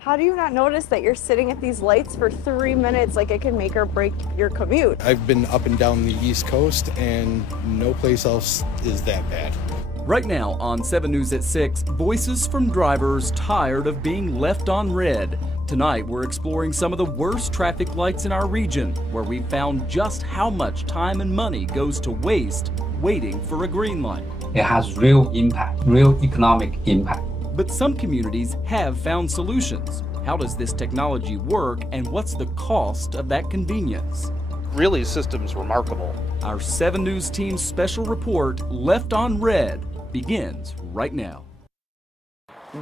How do you not notice that you're sitting at these lights for 3 minutes? Like it can make or break your commute. I've been up and down the East Coast, and no place else is that bad. Right now on 7 News at 6, voices from drivers tired of being left on red. Tonight, we're exploring some of the worst traffic lights in our region, where we found just how much time and money goes to waste waiting for a green light. It has real impact, real economic impact. But some communities have found solutions. How does this technology work, and what's the cost of that convenience? Really, the system's remarkable. Our 7 News team's special report, Left on Red, begins right now.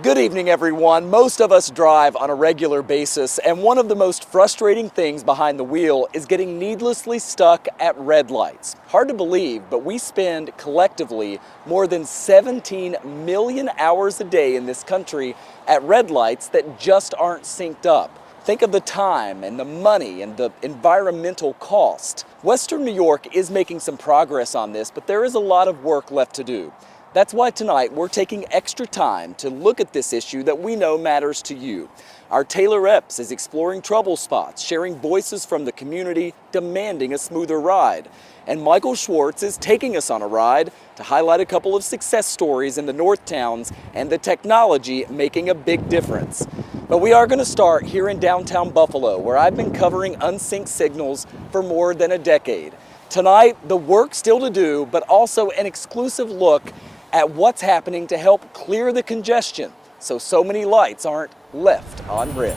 Good evening, everyone. Most of us drive on a regular basis, and one of the most frustrating things behind the wheel is getting needlessly stuck at red lights. Hard to believe, but we spend collectively more than 17 million hours a day in this country at red lights that just aren't synced up. Think of the time and the money and the environmental cost. Western New York is making some progress on this, but there is a lot of work left to do. That's why tonight we're taking extra time to look at this issue that we know matters to you. Our Taylor Epps is exploring trouble spots, sharing voices from the community, demanding a smoother ride. And Michael Schwartz is taking us on a ride to highlight a couple of success stories in the North Towns and the technology making a big difference. But we are going to start here in downtown Buffalo, where I've been covering unsynced signals for more than a decade. Tonight, the work still to do, but also an exclusive look at what's happening to help clear the congestion so many lights aren't left on red.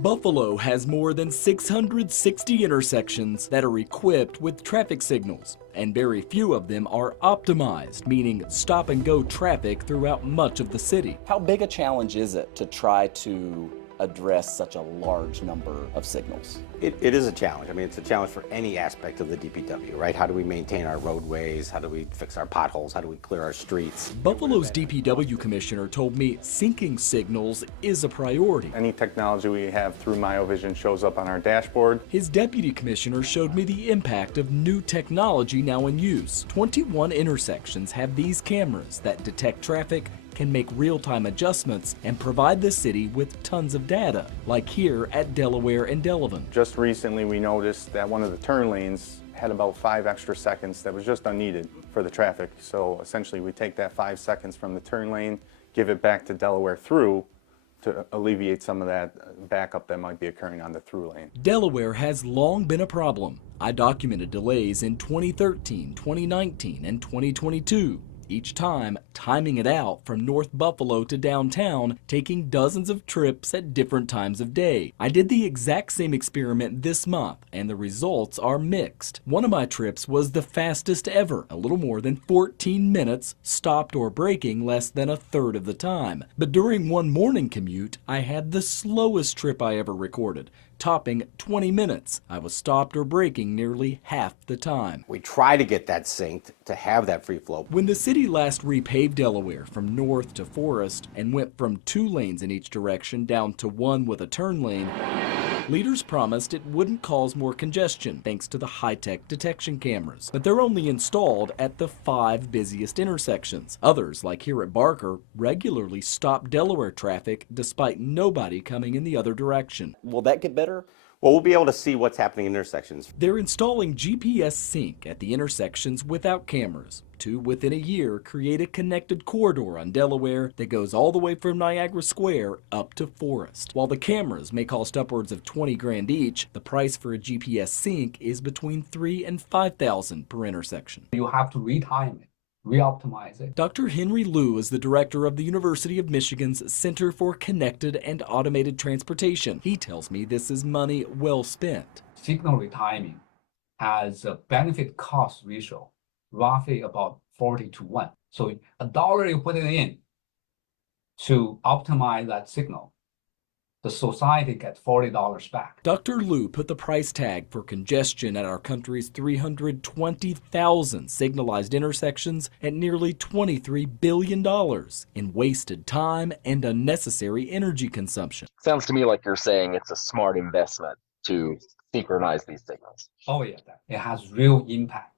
Buffalo has more than 660 intersections that are equipped with traffic signals, and very few of them are optimized, meaning stop-and-go traffic throughout much of the city. How big a challenge is it to try to address such a large number of signals? It is a challenge. I mean, it's a challenge for any aspect of the DPW, right? How do we maintain our roadways? How do we fix our potholes? How do we clear our streets? Buffalo's DPW commissioner told me syncing signals is a priority. Any technology we have through MyoVision shows up on our dashboard. His deputy commissioner showed me the impact of new technology now in use. 21 intersections have these cameras that detect traffic, can make real-time adjustments, and provide the city with tons of data, like here at Delaware and Delavan. Just recently we noticed that one of the turn lanes had about 5 extra seconds that was just unneeded for the traffic. So essentially we take that 5 seconds from the turn lane, give it back to Delaware through to alleviate some of that backup that might be occurring on the through lane. Delaware has long been a problem. I documented delays in 2013, 2019, and 2022. Each time, timing it out from North Buffalo to downtown, taking dozens of trips at different times of day. I did the exact same experiment this month, and the results are mixed. One of my trips was the fastest ever, a little more than 14 minutes, stopped or braking less than a third of the time. But during one morning commute, I had the slowest trip I ever recorded, topping 20 minutes. I was stopped or braking nearly half the time. We try to get that synced to have that free flow. When the city last repaved Delaware from north to Forest and went from 2 lanes in each direction down to 1 with a turn lane, leaders promised it wouldn't cause more congestion thanks to the high-tech detection cameras. But they're only installed at the 5 busiest intersections. Others, like here at Barker, regularly stop Delaware traffic despite nobody coming in the other direction. Will that get better? Well, we'll be able to see what's happening in intersections. They're installing GPS sync at the intersections without cameras. 2 within a year create a connected corridor on Delaware that goes all the way from Niagara Square up to Forest. While the cameras may cost upwards of 20 grand each, the price for a GPS sync is between $3,000 and $5,000 per intersection. You have to retime it, re-optimize it. Dr. Henry Liu is the director of the University of Michigan's Center for Connected and Automated Transportation. He tells me this is money well spent. Signal retiming has a benefit-cost ratio roughly about 40 to 1. So $1 you put it in to optimize that signal, the society gets $40 back. Dr. Liu put the price tag for congestion at our country's 320,000 signalized intersections at nearly $23 billion in wasted time and unnecessary energy consumption. Sounds to me like you're saying it's a smart investment to synchronize these signals. Oh yeah, it has real impact,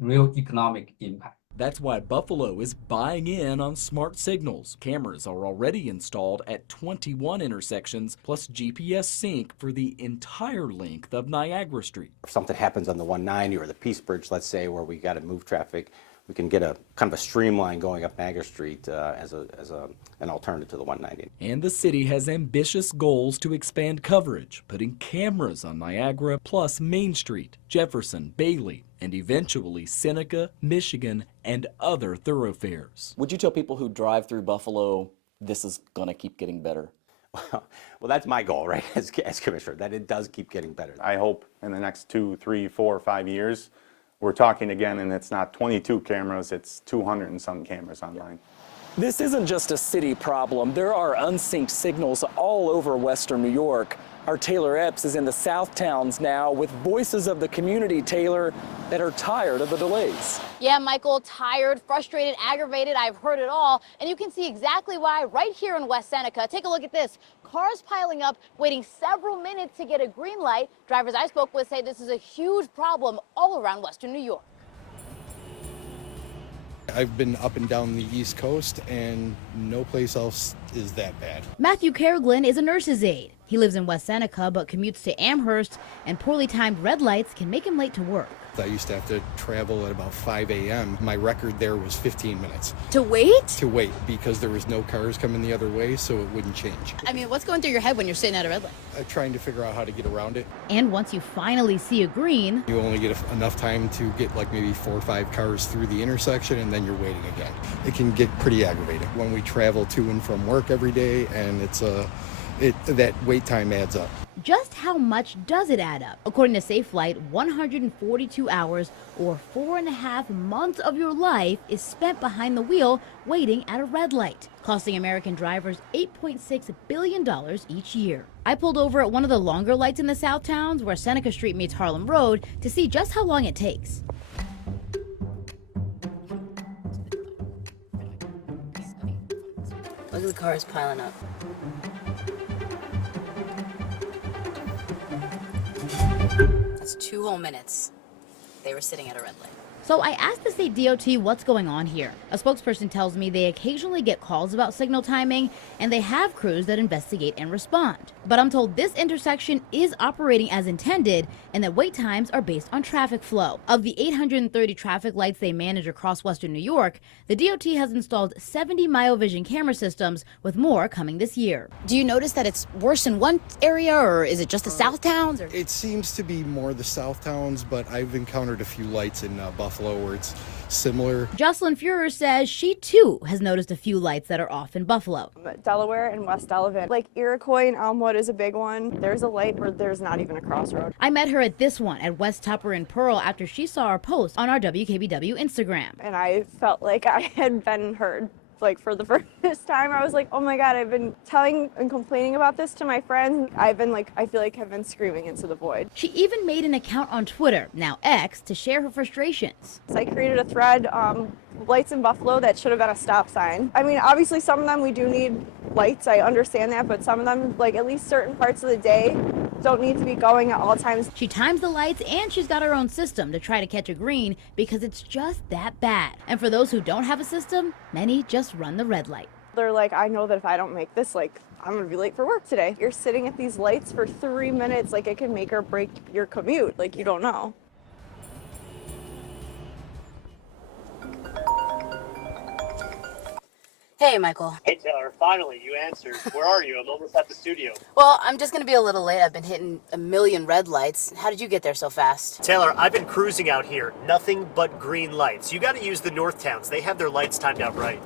real economic impact. That's why Buffalo is buying in on smart signals. Cameras are already installed at 21 intersections, plus GPS sync for the entire length of Niagara Street. If something happens on the 190 or the Peace Bridge, let's say, where we got to move traffic, we can get a kind of a streamline going up Niagara Street as an alternative to the 190. And the city has ambitious goals to expand coverage, putting cameras on Niagara plus Main Street, Jefferson, Bailey, and eventually Seneca, Michigan, and other thoroughfares. Would you tell people who drive through Buffalo this is going to keep getting better? Well, that's my goal, right, as commissioner, that it does keep getting better. I hope in the next 2, 3, 4, 5 years, we're talking again, and it's not 22 cameras, it's 200 and some cameras online. This isn't just a city problem. There are unsynced signals all over Western New York. Our Taylor Epps is in the South Towns now with voices of the community, Taylor, that are tired of the delays. Yeah, Michael, tired, frustrated, aggravated, I've heard it all. And you can see exactly why right here in West Seneca. Take a look at this. Cars piling up, waiting several minutes to get a green light. Drivers I spoke with say this is a huge problem all around Western New York. I've been up and down the East Coast, and no place else is that bad. Matthew Kerriglin is a nurse's aide. He lives in West Seneca but commutes to Amherst, and poorly timed red lights can make him late to work. I used to have to travel at about 5 a.m. My record there was 15 minutes. To wait? To wait, because there was no cars coming the other way, so it wouldn't change. I mean, what's going through your head when you're sitting at a red light? Trying to figure out how to get around it. And once you finally see a green, You only get enough time to get like maybe 4 or 5 cars through the intersection, and then you're waiting again. It can get pretty aggravating when we travel to and from work every day, and that wait time adds up. just how much does it add up? According to SafeLight, 142 hours or 4.5 months of your life is spent behind the wheel waiting at a red light, costing American drivers $8.6 billion each year. I pulled over at one of the longer lights in the South Towns where Seneca Street meets Harlem Road to see just how long it takes. Look at the cars piling up. That's 2 whole minutes. They were sitting at a red light. So I asked the state DOT what's going on here. A spokesperson tells me they occasionally get calls about signal timing, and they have crews that investigate and respond. But I'm told this intersection is operating as intended and that wait times are based on traffic flow. Of the 830 traffic lights they manage across Western New York, the DOT has installed 70 MyoVision camera systems, with more coming this year. Do you notice that it's worse in one area, or is it just the South Towns? Or? It seems to be more the South Towns, but I've encountered a few lights in Buffalo where it's similar. Jocelyn Fuhrer says she too has noticed a few lights that are off in Buffalo. Delaware and West Delavan. Like Iroquois and Elmwood is a big one. There's a light where there's not even a crossroad. I met her at this one at West Tupper and Pearl after she saw our post on our WKBW Instagram. And I felt like I had been heard. Like for the first time, I was like, oh my God, I've been telling and complaining about this to my friends. I feel like I've been screaming into the void. She even made an account on Twitter, now X, to share her frustrations. So I created a thread, lights in Buffalo that should have been a stop sign. I mean, obviously some of them we do need lights, I understand that, but some of them, like at least certain parts of the day, don't need to be going at all times. She times the lights and she's got her own system to try to catch a green because it's just that bad. And for those who don't have a system, many just run the red light. They're like, I know that if I don't make this, like, I'm gonna be late for work today. You're sitting at these lights for 3 minutes, like it can make or break your commute, like you don't know. Hey, Michael. Hey, Taylor, finally, you answered. Where are you? I'm almost at the studio. Well, I'm just going to be a little late. I've been hitting a million red lights. How did you get there so fast? Taylor, I've been cruising out here. Nothing but green lights. You got to use the North Towns. They have their lights timed out right.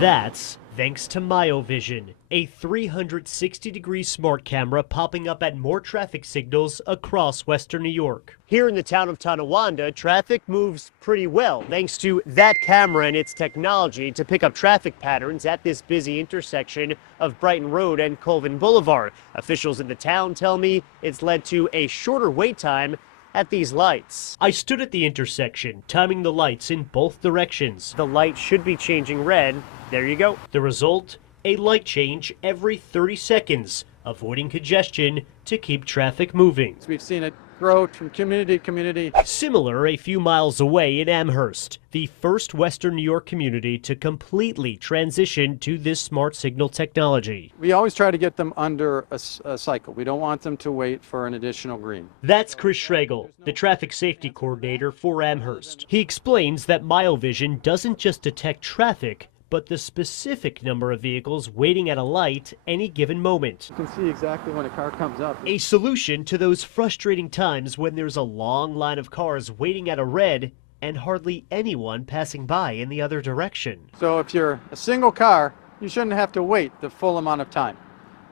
That's thanks to MyoVision, a 360-degree smart camera popping up at more traffic signals across Western New York. Here in the town of Tonawanda, traffic moves pretty well thanks to that camera and its technology to pick up traffic patterns at this busy intersection of Brighton Road and Colvin Boulevard. Officials in the town tell me it's led to a shorter wait time at these lights. I stood at the intersection, timing the lights in both directions. The light should be changing red. There you go. The result, a light change every 30 seconds, avoiding congestion to keep traffic moving. We've seen it grow from community to community. Similar a few miles away in Amherst, the first Western New York community to completely transition to this smart signal technology. We always try to get them under a cycle. We don't want them to wait for an additional green. That's Chris Schregel, the traffic safety coordinator for Amherst. He explains that MyoVision doesn't just detect traffic, but the specific number of vehicles waiting at a light any given moment. You can see exactly when a car comes up. A solution to those frustrating times when there's a long line of cars waiting at a red and hardly anyone passing by in the other direction. So if you're a single car, you shouldn't have to wait the full amount of time.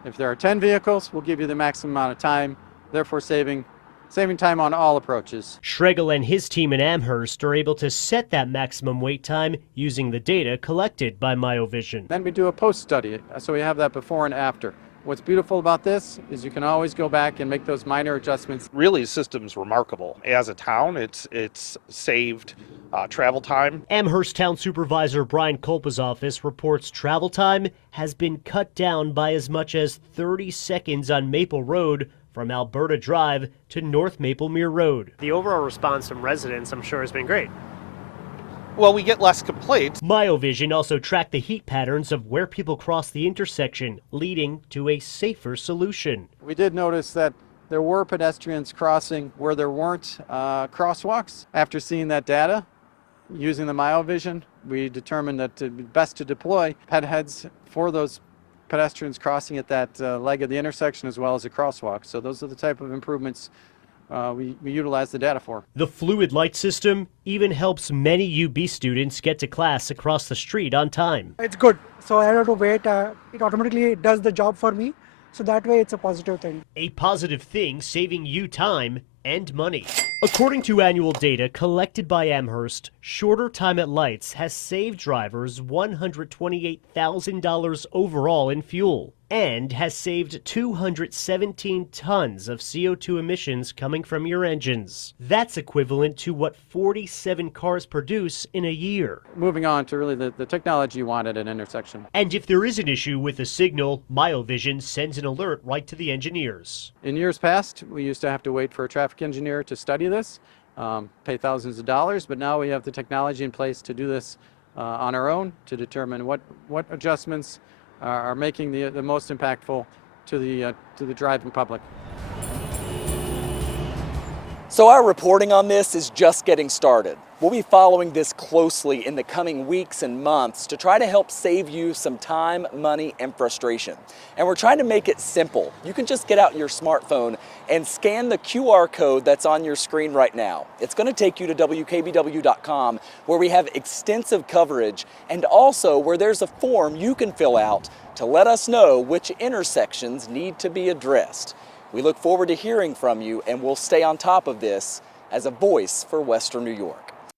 If there are 10 vehicles, we'll give you the maximum amount of time, therefore saving time on all approaches. Schregel and his team in Amherst are able to set that maximum wait time using the data collected by MyoVision. Then we do a post study, so we have that before and after. What's beautiful about this is you can always go back and make those minor adjustments. Really, the system's remarkable. As a town, it's saved travel time. Amherst Town Supervisor Brian Kolpa's office reports travel time has been cut down by as much as 30 seconds on Maple Road from Alberta Drive to North Maplemere Road. The overall response from residents, I'm sure, has been great. Well, we get less complaints. MyoVision also tracked the heat patterns of where people cross the intersection, leading to a safer solution. We did notice that there were pedestrians crossing where there weren't crosswalks. After seeing that data, using the MyoVision, we determined that it would be best to deploy ped heads for those pedestrians crossing at that leg of the intersection as well as a crosswalk. So those are the type of improvements we utilize the data for. The fluid light system even helps many UB students get to class across the street on time. It's good. So I don't have to wait. It automatically does the job for me. So that way it's a positive thing. A positive thing saving you time and money. According to annual data collected by Amherst, shorter time at lights has saved drivers $128,000 overall in fuel and has saved 217 tons of CO2 emissions coming from your engines. That's equivalent to what 47 cars produce in a year. Moving on to really the technology you want at an intersection. And if there is an issue with a signal, MyoVision sends an alert right to the engineers. In years past, we used to have to wait for a traffic engineer to study this, pay thousands of dollars, but now we have the technology in place to do this on our own to determine what adjustments are making the most impactful to the driving public. So our reporting on this is just getting started. We'll be following this closely in the coming weeks and months to try to help save you some time, money, and frustration. And we're trying to make it simple. You can just get out your smartphone and scan the QR code that's on your screen right now. It's going to take you to WKBW.com, where we have extensive coverage and also where there's a form you can fill out to let us know which intersections need to be addressed. We look forward to hearing from you, and we'll stay on top of this as a voice for Western New York.